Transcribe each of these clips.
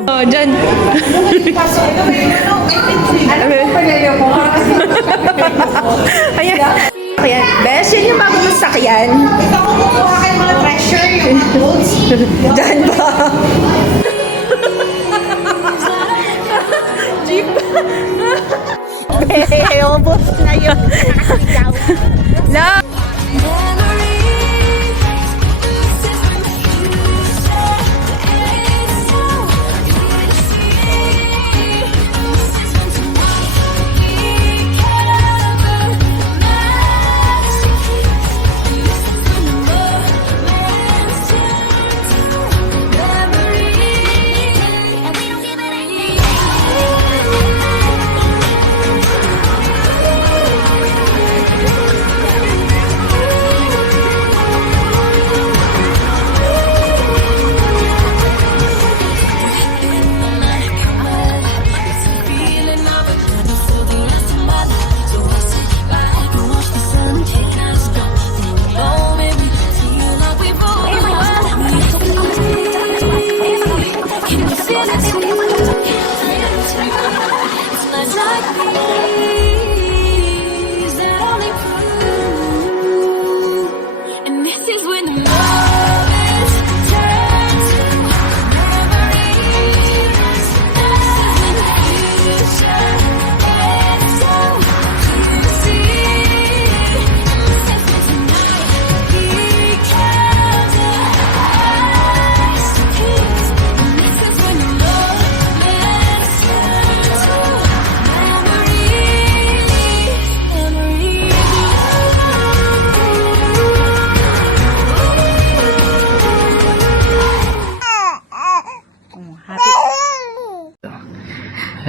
Oh, dyan. Ayan. Ayan. Besh, yun yung bagong sakyan. Ito ko kukuha kayo mga pressure yung clothes. Dyan ba? Jeep. Ubus na yun. No.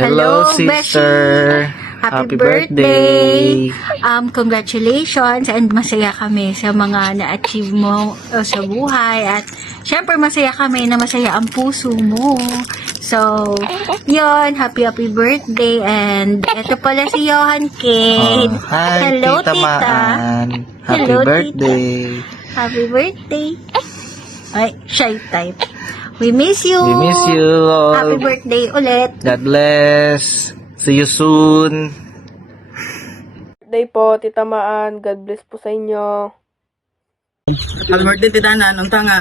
Hello, sister. Happy birthday. Congratulations and masaya kami sa mga na-achieve mo sa buhay at syempre masaya kami na masaya ang puso mo. So, yun, happy birthday and ito pala si Johan Kate. Hi, Hello, Tita tita. Maan. Happy Hello, birthday. Tita. Happy birthday. Ay, shy type. We miss you. We miss you all. Happy birthday ulit. God bless. See you soon. Birthday po, Tita Maan. God bless po sa inyo. Happy birthday, Tita Nan. Unta nga,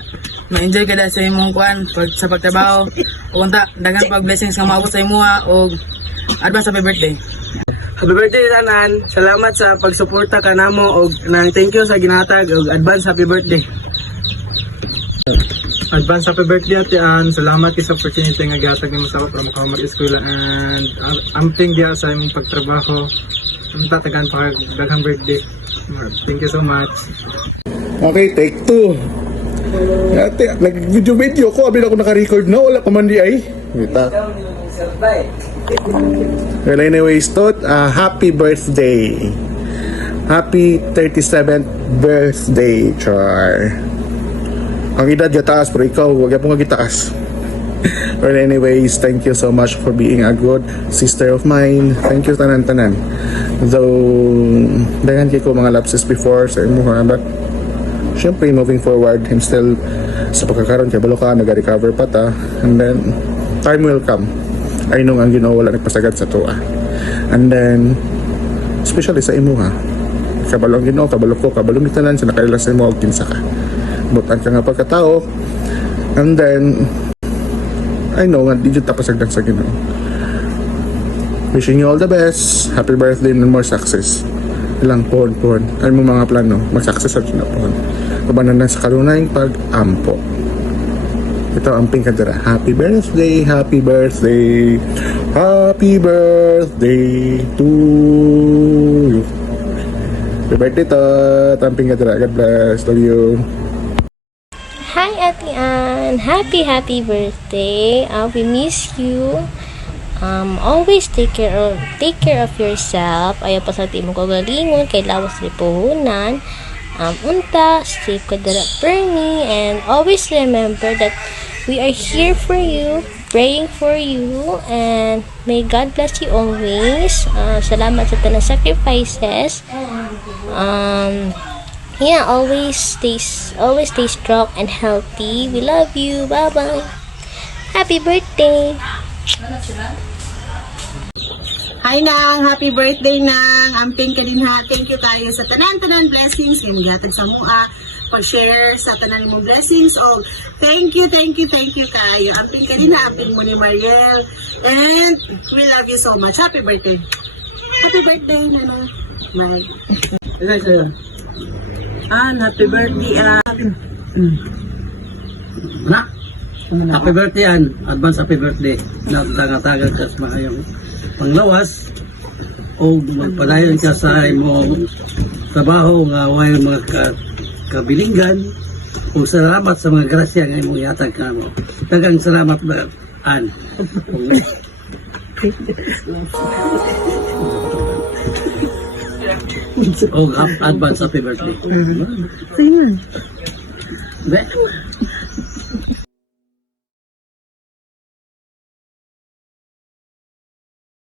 ma-enjoy ka dahil sa imong kuan sa pagtrabaho. Unta, daghang pag-blessings nga maabot sa imuha o advance happy birthday. Happy birthday, Tita Nan. Salamat sa pagsuporta ka namo og nang thank you sa ginatag og advance happy birthday. Advance happy birthday Ate Ann. Salamat sa opportunity nga gatag nimo sa ako para eskwela and amping dia sa imong pagtrabaho. Tatagan pa daghang birthday. Thank you so much. Okay, take 2. Ate, nag-video ko. Abin ako naka-record na. Wala pa man di ay. Wita. Well, anyways, Tot, happy birthday. Happy 37th birthday, Char. Ang edad gataas, pero ikaw, huwag yung gitaas. Well, anyways, thank you so much for being a good sister of mine. Thank you, tanan-tanan. Though, dagan ko mga lapses before sa imuha, but syempre, moving forward, I'm still sa pagkakaroon kay Baloka, nag-recover pa ta, and then, time will come. I know ang Ginoo wala nagpasagad sa tuwa. And then, especially sa imuha, kabalo ang Ginoo, kabalo ko, kabalo mitanan, sa nakailas sa imuha, og kinsa ka. Butan ka nga pagkatao, and then, I know nga, di dyan tapasagdan sa Ginoo. Wishing you all the best. Happy birthday and more success. Ilang pohon. Ay mo mga plano, mag-success at na pohon. Kabanan na sa kalunayang pag-ampo. Ito ang pink kadira. Happy birthday, happy birthday, happy birthday to you. Happy birthday to Tamping kadira. God bless. Love you. Hi Ate Ann, happy birthday. We miss you. Always take care of yourself. Ayaw pa sa timong kagalingon kay lawas ni puhunan. Unta, safe ka dala Bernie, and always remember that we are here for you, praying for you, and may God bless you always. Salamat sa tanang sacrifices. yeah, always stay strong and healthy. We love you. Bye-bye. Happy birthday. Hi Nang! Happy birthday Nang! Amping ka din ha. Thank you tayo sa tanan-tanan blessings. Ngayon gatag sa mua. Pag-share sa tanan mong blessings. O thank you kayo. Amping ka din ha. Amping mo ni Mariel. And we love you so much. Happy birthday. Happy birthday Nana. Bye. Happy birthday, Happy birthday, Advance happy birthday. Natanga-taga ka sa mga iyong panglawas. O magpadayon ka sa imong trabaho nga way mga kabilinggan. O salamat sa mga grasya nga imong ihatag kamo. Dagang salamat ba, An. O advance happy birthday. Sige.